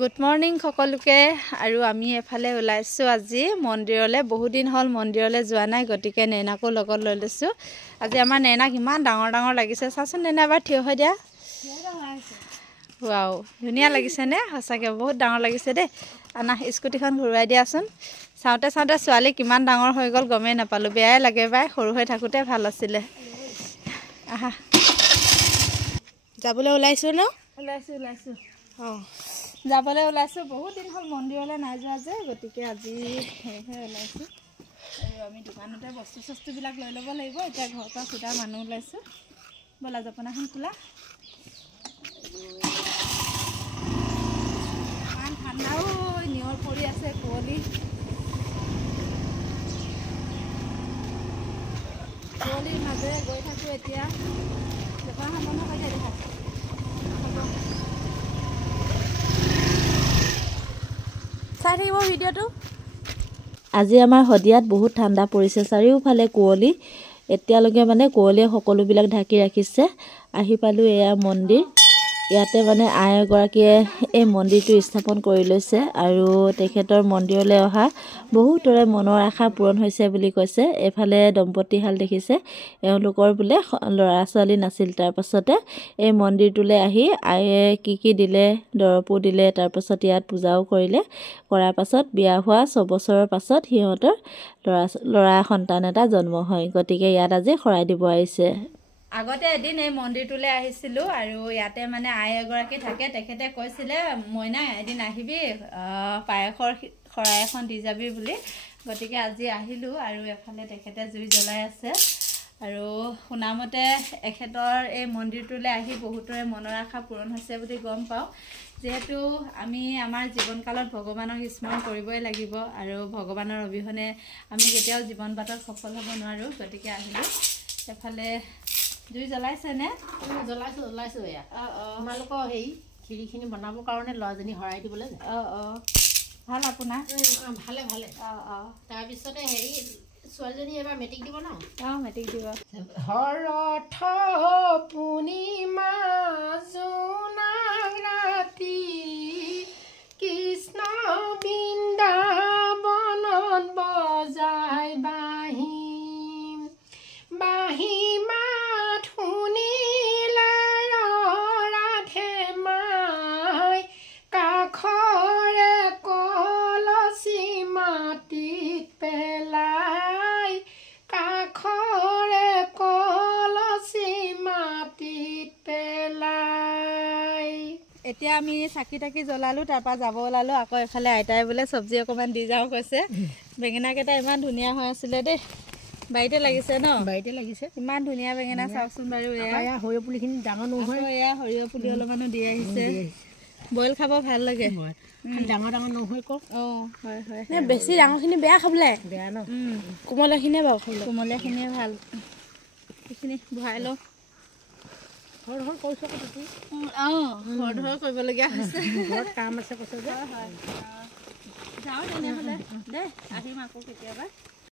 good morning সকলোকে আৰু আমি এফালে ওলাইছোঁ আজি মন্দিৰলৈ বহুত দিন হ'ল মন্দিৰলৈ যোৱা নাই গতিকে নেনাকো লগত লৈ লৈছোঁ আজি আমাৰ নেনাক ইমান ডাঙৰ ডাঙৰ লাগিছে চাচোন নেনা এবাৰ থিয় হৈ দিয়া ৱাও ধুনীয়া লাগিছে নে সঁচাকৈ বহুত ডাঙৰ লাগিছে দেই আনা স্কুটিখন ঘূৰাই দিয়াচোন চাওঁতে চাওঁতে ছোৱালী কিমান ডাঙৰ হৈ গ'ল গমেই নাপালোঁ বেয়াই লাগে বাই সৰু হৈ থাকোঁতে ভাল আছিলে আহা যাবলৈ ওলাইছোঁ ন ওলাইছোঁ অঁ যাবলৈ ওলাইছোঁ বহুত দিন হ'ল মন্দিৰলৈ নাই যোৱা যে গতিকে আজি সেয়েহে ওলাইছোঁ আৰু আমি দোকানতে বস্তুবিলাক লৈ ল'ব লাগিব এতিয়া ঘৰৰ পৰা সোধা মানুহ ওলাইছোঁ ব'লা জপনাখন খোলা ইমান ঠাণ্ডাও নিয়ৰ পৰি আছে কুঁৱলীৰ মাজেৰে গৈ থাকোঁ এতিয়া জপনাখন বন্ধ কৰি দিয়া দেখা চাই থাকিব ভিডিঅ'টো আজি আমাৰ শদিয়াত বহুত ঠাণ্ডা পৰিছে চাৰিওফালে কুঁৱলী এতিয়ালৈকে মানে কুঁৱলীয়ে সকলোবিলাক ঢাকি ৰাখিছে আহি পালোঁ এয়া মন্দিৰ ইয়াতে মানে আই এগৰাকীয়ে এই মন্দিৰটো স্থাপন কৰি লৈছে আৰু তেখেতৰ মন্দিৰলৈ অহা বহুতৰে মনৰ আশা পূৰণ হৈছে বুলি কৈছে এফালে দম্পতীহাল দেখিছে এওঁলোকৰ বোলে ল'ৰা ছোৱালী নাছিল তাৰপাছতে এই মন্দিৰটোলৈ আহি আয়ে কি দিলে দৰৱো দিলে তাৰপাছত ইয়াত পূজাও কৰিলে কৰাৰ পাছত বিয়া হোৱা 6 বছৰৰ পাছত সিহঁতৰ ল'ৰা সন্তান এটা জন্ম হয় গতিকে ইয়াত আজি শৰাই দিব আহিছে আগতে এদিন এই মন্দিৰটোলৈ আহিছিলোঁ আৰু ইয়াতে মানে আই এগৰাকী থাকে তেখেতে কৈছিলে মইনা এদিন আহিবি পায়সৰ শৰাই এখন দি যাবি বুলি গতিকে আজি আহিলোঁ আৰু এফালে তেখেতে জুই জ্বলাই আছে আৰু শুনামতে এখেতৰ এই মন্দিৰটোলৈ আহি বহুতৰে মনৰ আশা পূৰণ হৈছে বুলি গম পাওঁ যিহেতু আমি আমাৰ জীৱনকালত ভগৱানক স্মৰণ কৰিবই লাগিব আৰু ভগৱানৰ অবিহনে আমি কেতিয়াও জীৱন বাটত সফল হ'ব নোৱাৰোঁ গতিকে আহিলোঁ এফালে জুই জ্বলাইছে নে জ্বলাইছোঁ এয়া তোমালোকৰ হেৰি খিৰিখিনি বনাবৰ কাৰণে ল'ৰাজনী শৰাই দিবলৈ ভাল আপোনাৰ ভালে তাৰপিছতে হেৰি ছোৱালীজনী এবাৰ মেট্ৰিক দিব ন মেট্ৰিক দিব হৰথ পূৰ্ণিমা জোনা ৰাতি কৃষ্ণ বৃন্দাবনত বজাই বাঁহী মাত শুনিলে ৰাধে মাই কাষৰে কলচি মাটিত পেলাই এতিয়া আমি চাকি তাকি জ্বলালোঁ তাৰপৰা যাব ওলালোঁ আকৌ এফালে আইতাই বোলে চব্জি অকণমান দি যাওঁ কৈছে বেঙেনাকেইটা ইমান ধুনীয়া হৈ আছিলে দেই বাৰীতে লাগিছে ন বাৰীতে লাগিছে ইমান ধুনীয়া বেঙেনা চাওকচোন বাৰু এয়া সৰিয়হ পুলিখিনি ডাঙৰ নহয় এয়া সৰিয়হ পুলি অলপমানো দি আহিছে বইল খাব ভাল লাগে ডাঙৰ নহয় কওক হয় বেছি ডাঙৰখিনি বেয়া খাবলৈ বেয়া ন কোমলীয়াখিনিয়ে বাৰু কোমলীয়াখিনিয়ে ভাল সেইখিনি ভৰাই লওঁ ঘৰ কৈছোঁ ঘৰ কৰিবলগীয়া হৈছে ঘৰত কাম আছে কৈছে যে যাওঁ তেনেহ'লে দেই আহিম আকৌ কেতিয়াবা